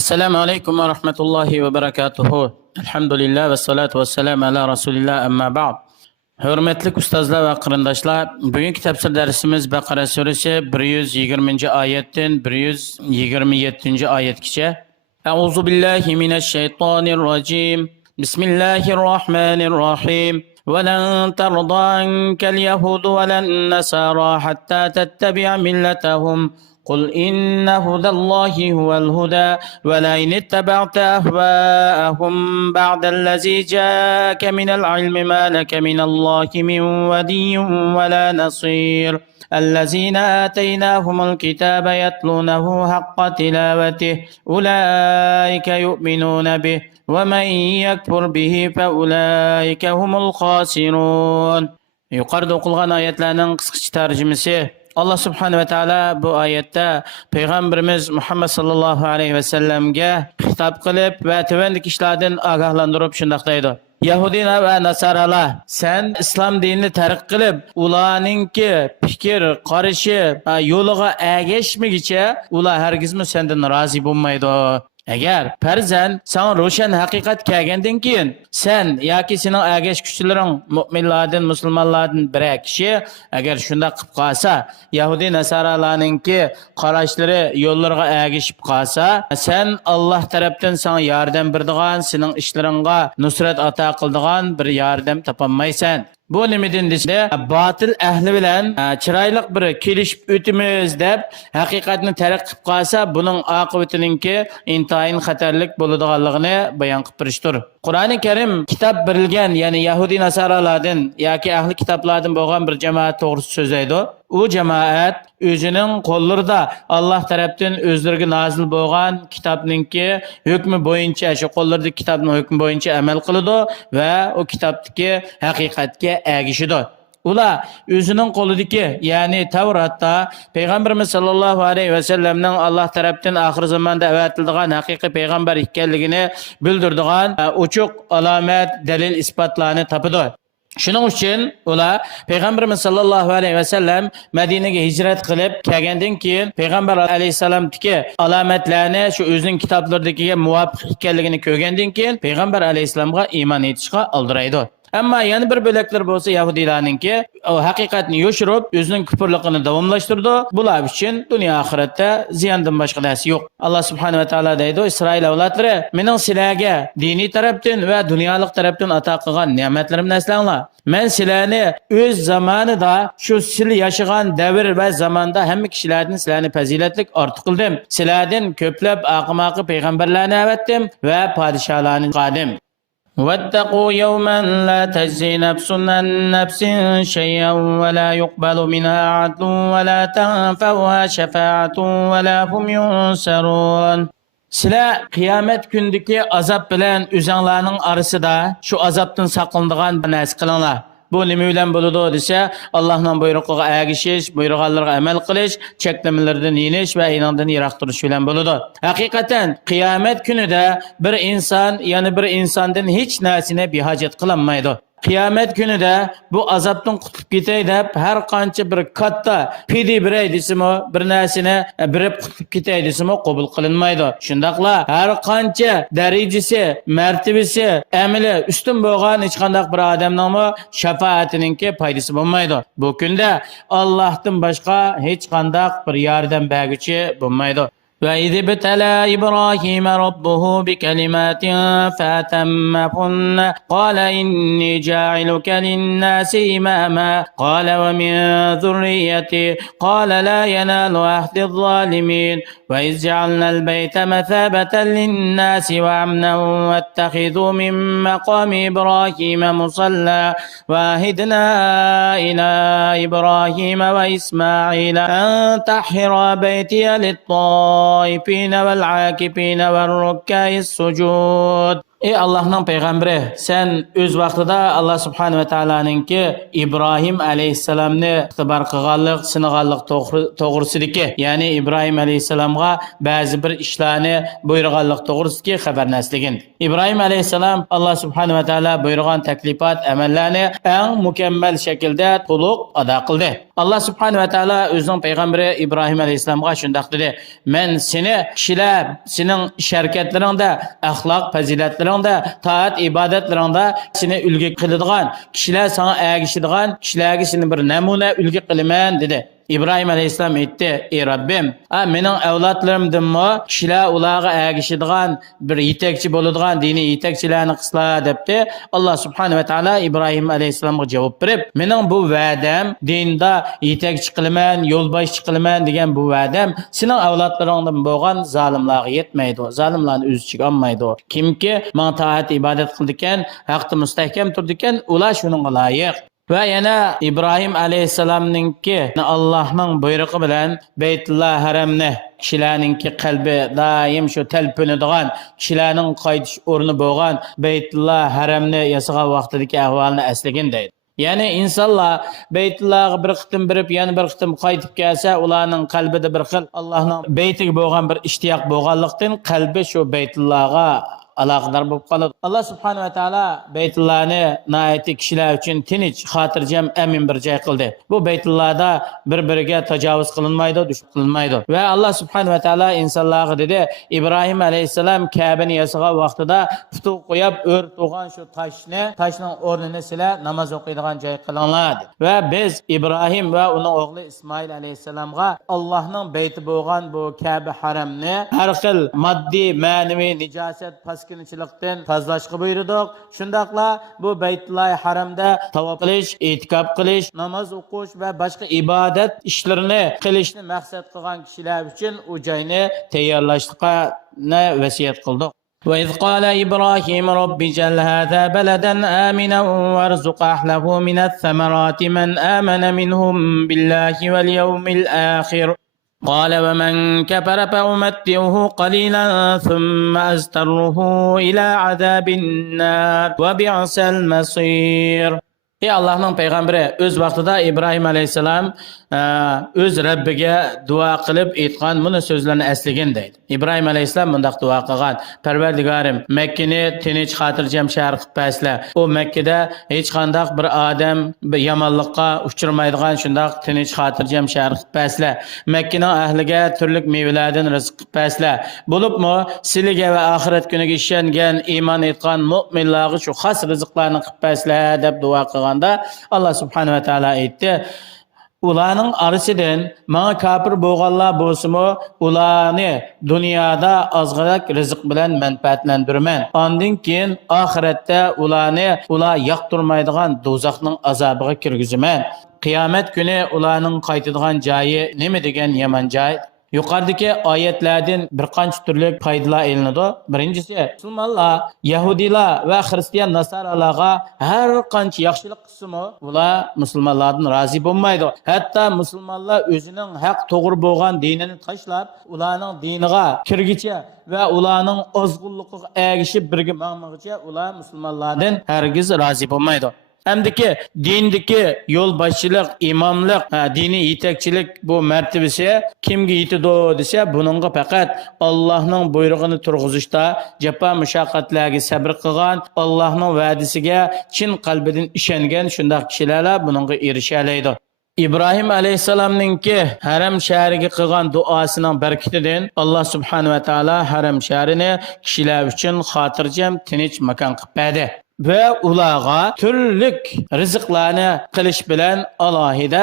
Assalamu alaikum wa rahmatullahi wa barakatuhu. Alhamdulillah ve salatu ve selamu ala Resulillah amma ba'd. Hürmetli ustazlar ve kırındaşlar, bugünkü tefsir dersimiz Bakara suresi 120. ayetten 127. ayetkice. Euzu billahi mineşşeytanirracim. Bismillahirrahmanirrahim. وَلَنْ تَرْضَى عَنْكَ الْيَهُودُ وَلَا النَّصَارَى حَتَّى تَتَّبِعَ مِلَّتَهُمْ قل إن هدى الله هو الهدى ولئن اتبعت أهواءهم بعد الذي جاءك من العلم ما لك من الله من ولي ولا نصير الذين آتيناهم الكتاب يتلونه حق تلاوته أولئك يؤمنون به ومن يكفر به فأولئك هم الخاسرون. Yukarıda okulan ayetlerinin kısaca tercümesi. Allah subhanahu ve taala bu ayette Peygamberimiz Muhammed sallallahu aleyhi ve sellemge hitap kılıp ve tevendik işlerden agahlandırıp şundak deydi. Yahudina ve Nasaralar sen İslam dinini terk kılıp ulanınki fikir, karışı yoluğa ergeşmegiçe ular hergizmi senden razı bulmaydı. Eğer perzen sana roşan hakikat kelgenden keyin sen yoki sening ergesh kuchchilaring mu'minlardan musulmonlardan bir kishi agar shunda qilib qolsa Yahudi Nasaralarninki qarashlari yo'llariga ergashib qolsa sen Alloh tarafdan sana yordam beradigan sening ishlaringga nusrat ato qiladigan bir yordam topolmaysan. Bu nimidin dese batıl ehli bilen chiroyli bir kelishib o'timiz deb haqiqatni tark qilib qolsa buning oqibatininki intayin xatarlik bo'ladiganligini bayon qilib berishdir. Qur'oni Karim kitob berilgan, ya'ni Yahudi Nasaralardan yoki ahli kitoblardan bo'lgan bir jamoat to'g'risida so'zlaydi. U jamoat o'zining qo'llarida Alloh tarafdan o'zlariga nozil bo'lgan kitobninki hukmi bo'yicha, shu qo'llardagi kitobning hukmi bo'yicha amal qiladi va u kitobdagi haqiqatga ergishadi. Ular o'zining qo'lidagi, ya'ni Tavratda Payg'ambarimiz sallallohu alayhi va sallamning Alloh tarafdan oxir zamonda avatiladigan haqiqiy payg'ambar ekanligini bildiradigan ochiq alomat, dalil, isbotlarni topadi. Shuning uchun ular Payg'ambarimiz sallallohu alayhi va sallam Madinaga hijrat qilib kelgandan keyin Payg'ambar alayhisalomdagi alomatlarni shu o'zining kitoblaridagi muvofiq ekanligini ko'rgandan keyin Payg'ambar alayhisalomga iymon etishga oldiraydi. Ammo yana bir bo'laklar bo'lsa Yahudiylarninki haqiqatni yo'shirib o'zining kufrligini davomlashtirdi. Bular uchun dunyo oxiratda ziyondan boshqa narsa yo'q. Alloh subhanahu va taolo deydi: Isroil avlodlari, mening sizlarga diniy tarafdan va dunyolik tarafdan ato qilgan ne'matlarimni eslanglar. Men sizlarni o'z zamonida shu sil yashagan davr va zamonda hamma kishilardan sizlarni fazilatlik ortiq qildim. Sizlardan ko'plab aqimoqi payg'ambarlarni avatdim va podshohlarni qadim. واتقوا يوما لا تجزي نفس عن نفس شيئا ولا يقبل منها عدل ولا تنفعها شفاعة ولا هم ينصرون. Sizlar qiyomat kundagi azob bilan o'zinglarning orasida shu azobdan saqlanadigan bir narsa qilinglar. Bu nima bilan bo'ladi desa, Allohning buyrug'iga ergishish, buyurganlarga amal qilish, cheklamalardan yenish va inondan yiroq turish bilan bo'ladi. Haqiqatan qiyomat kunida bir inson yana bir insondan hech narsani behojat qilolmaydi. Qiyomat kunida bu azobdan qutulib ketay deb har qancha bir katta pidi biray desimi, bir narsani birib qutulib ketay desimi qabul qilinmaydi. Shundaqla har qancha darajasi, martabasi, amali ustun bo'lgan hech qanday bir odamning shafaatininki foydasi bo'lmaydi. Bu kunda Allohdan boshqa hech qanday bir yordam berguchi bo'lmaydi. وَإِذِ ابْتَلَى إِبْرَاهِيمَ رَبُّهُ بِكَلِمَاتٍ فَأَتَمَّهُنَّ قَالَ إِنِّي جَاعِلُكَ لِلنَّاسِ إِمَامًا قَالَ وَمِنْ ذُرِّيَّتِي قَالَ لَا يَنَالُ عَهْدِ الظَّالِمِينَ وَإِذْ جَعَلْنَا الْبَيْتَ مَثَابَةً لِلنَّاسِ وَأَمْنًا وَاتَّخِذُوا مِنْ مَقَامِ إِبْرَاهِيمَ مُصَلًّى وَعَهِدْنَا إِلَى إِبْرَاهِيمَ وَإِسْمَاعِيلَ أَنْ طَهِّرَا بَيْتِيَ لِلطَّائِفِينَ والعاكفين والركع السجود. Ey Allah'ın peygamberi, sen öz vaqtida Allah subhanahu ve ta'alaningki İbrahim aleyhisselamni ixtibar qilganlik, sinaganlik to'g'risidagi, ya'ni İbrahim aleyhisselamga ba'zi bir ishlarni buyurganlik to'g'risidagi xabarnosligin. İbrahim aleyhisselam Allah subhanahu ve ta'ala buyurgan taklifat, amallarni eng mukammal shaklda to'liq ado qildi. Allah subhanahu ve ta'ala o'zining peygamberi İbrahim aleyhisselamga shunday dedi: "Men seni kishilar sening sharkatlaringda, axloq fazilatlaringda, taat ibodatlaringda seni ulgu qiladigan, kishilar sana ergishadigan kishilarga seni bir namuna ulgu qilaman" dedi. İbrahim aleyhisselam aytdi: "Ey Rabbim, mening avlodlarimdanmi kishilar ularga ergishadigan bir yetakchi bo'ladigan diniy yetakchilarni qilsa" debdi. Alloh subhanahu va taolo İbrahim aleyhisselamga javob berib, "Mening bu va'dam dinda yetakchi qilaman, yo'lboshchi qilaman degan bu va'dam sening avlodlaringdan bo'lgan zolimlarga yetmaydi. Zolimlarni o'z ichiga olmaydi. Kimki menga toat ibodat qildi ekan, haqda mustahkam turdi ekan, ular shuningga loyiq." Ve yana İbrahim aleyhisselamninki Allah'ның buyrug'i bilan Beytullah haramni kishilarninki qalbi doim shu talpinadigan, kishilarning qaytish o'rni bo'lgan Beytullah haramni yasagan vaqtidagi ahvolni eslagin deydi. Ya'ni insonlar Beytullahga bir qitim birib, yana bir qitim qaytib kelsa, ularning qalbida bir xil Allohning beytiga bo'lgan bir ishtiyoq bo'lganlikdan qalbi shu Beytullahga aloqador bo'lib qoladi. Alloh subhanahu va taolo Beytullahni noiti kishilar uchun tinch, xotirjam, amin bir joy qildi. Bu Beytullahda bir-biriga tajovuz qilinmaydi, dushman qilinmaydi. Va Alloh subhanahu va taolo insonlarga dedi: "İbrahim aleyhisselam Ka'bani yasagan vaqtida putu qo'yib, o'rtug'an shu tashning o'rnini sizlar namoz o'qiydigan joy qilinglar" dedi. Va biz İbrahim va uning o'g'li İsmoil aleyhisselamga Allohning beyti bo'lgan bu Ka'ba haramni har xil moddiy, ma'naviy nijosat paskinchilikdan tozalashga buyurdik. Shundaqla bu Beytullah haramda tavof qilish, e'tikof qilish, namoz o'qish va boshqa ibodat ishlarini qilishni maqsad qilgan kishilar uchun u joyni tayyorlashga vasiyat qildik. وإذ قال إبراهيم رب اجعل هذا بلدا آمنا وارزق أهله من الثمرات من آمن منهم بالله واليوم الآخر قال ومن كفر فأمتعه قليلا ثم أضطره إلى عذاب النار وبئس المصير. Ey Allah'ın peygamberi, öz vaqtida İbrahim aleyhisselam öz Rabbiga duo qilib aytgan buni so'zlarni eslagin deydi. İbrahim aleyhisselam bundaq duo qilgan: "Parvardigorim, Makkani tinch, xotirjam shahar qilib pasla. O Makkada hech qanday bir odam yomonlikqa uchramaydigan shundaq tinch, xotirjam shahar qilib pasla. Makkaning ahliga turli mevalardan rizq qilib pasla. Bo'libmi, sizlarga va oxirat kuniga ishongan, iymon etgan mu'minlarga shu xos rizqlarni qilib pasla" deb duo qilgan. Allah subhanahu ve taala aytdi: "Ularning orasidan menga kafir bo'lganlar bo'lsa-mu, ularni dunyoda ozg'iroq rizq bilan manfaatlantirman. Ondan keyin oxiratda ular yoqtirmaydigan do'zaxning azobiga kirgizaman. Qiyomat kuni ularning qaytadigan joyi nima degan yomon joy?" Yuqoridagi oyatlardan bir qancha turli foydalar ilinadi. Birinchisi, musulmonlar, yahudilar va xristian nasoralarga har qancha yaxshilik qilsa-mu, ular musulmonlardan rozi bo'lmaydi. Hatto musulmonlar o'zining haq to'g'ri bo'lgan dinini tashlab, ularning diniga kirgicha va ularning ozg'unligiga ergishib birga mangmigicha ular musulmonlardan hargiz rozi bo'lmaydi. Hamdaki dindagi yo'lboshchilik, imomlik, diniy yetakchilik bu martabasi kimga yetadi desa, buningga faqat Allohning buyrug'ini turg'izishda jafo mushaqqatlarga sabr qilgan, Allohning va'dasiga chin qalbidan ishongan shunday kishilar buningga erisha oladi. İbrahim aleyhisselamninki haram shahriga qilgan duosining barakatidan Alloh subhanahu va taolo haram shahrini kishilar uchun xotirjam, tinch makon qilib berdi. Ve ularga turli rizqlarni qilish bilan alohida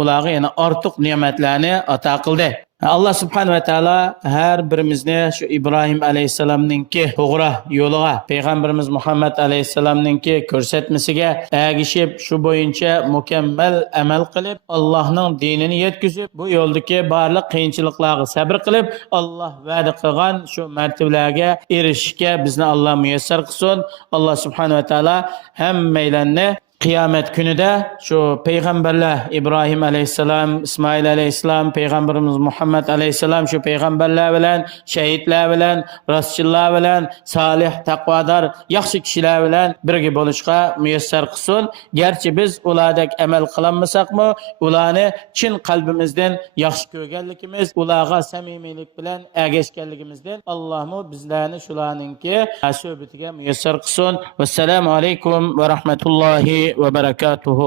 ularga yana ortiq ne'matlarni ato qildi. Allah subhanahu ve taolo har birimizni shu İbrahim aleyhisselamninki to'g'ri yo'liga, payg'ambarimiz Muhammad aleyhisselamninki ko'rsatmasiga ergishib, shu bo'yicha mukammal amal qilib, Allohning dinini yetkazib, bu yo'ldagi barliq qiyinchiliklarga sabr qilib, Alloh va'da qilgan shu martabalarga erishishga bizni Alloh muyassar qilsin. Alloh subhanahu ve taolo hammalarni Kıyamet günü de şu peygamberler İbrahim aleyhisselam, İsmail aleyhisselam, peygamberimiz Muhammed aleyhisselam şu peygamberler bilen, şehitler bilen, rastçılar bilen, salih, takvadar, yaxşı kişiler bilen birge boluşqa müyesser kılsın. Gerçi biz ulardek emel kılanmasak mı, ularni çin kalbimizden yaxşı kögellikimiz, ularga samimilik bilen ergeşkenligimizden Allah'ım bizlerini şularninki söhbetiga müyesser kılsın. Vesselamu aleykum ve rahmetullahi ve berekatuhu.